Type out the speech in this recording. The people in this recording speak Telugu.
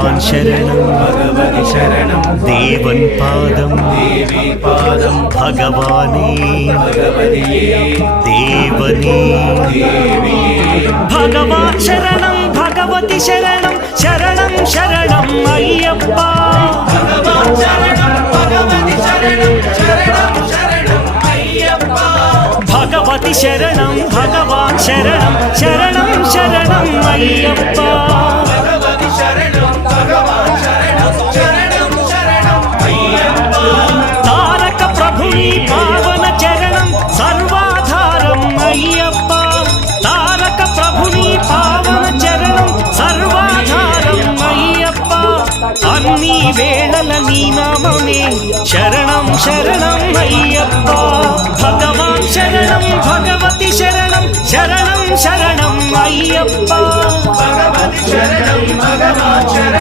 भगवान् शरणं भगवति शरणं देवन् पादं देवी पादं भगवाने भगवतिये देवने देवी भगवान् शरणं भगवति शरणं शरणं शरणं अय्यप्पा भगवान् शरणं भगवति शरणं शरणं शरणं अय्यप्पा भगवति शरणं भगवान् शरणं शरणं शरणं अय्यप्पा भगवति शरणं भगवान् शरणं शरणं शरणं अय्यप्पा तारक प्रभुनि पावन चरणं सर्वाधारं अय्यप्पा तारक प्रभुनि पावन चरणं सर्वाधारं अय्यप्पा अन्नी वेळల నీ నామమే శరణం శరణం అయ్యప్ప భగవాన్ శరణం భగవతి శరణం శరణం శరణం అయ్యప్ప భగవతి శరణం భగవాన్ శరణం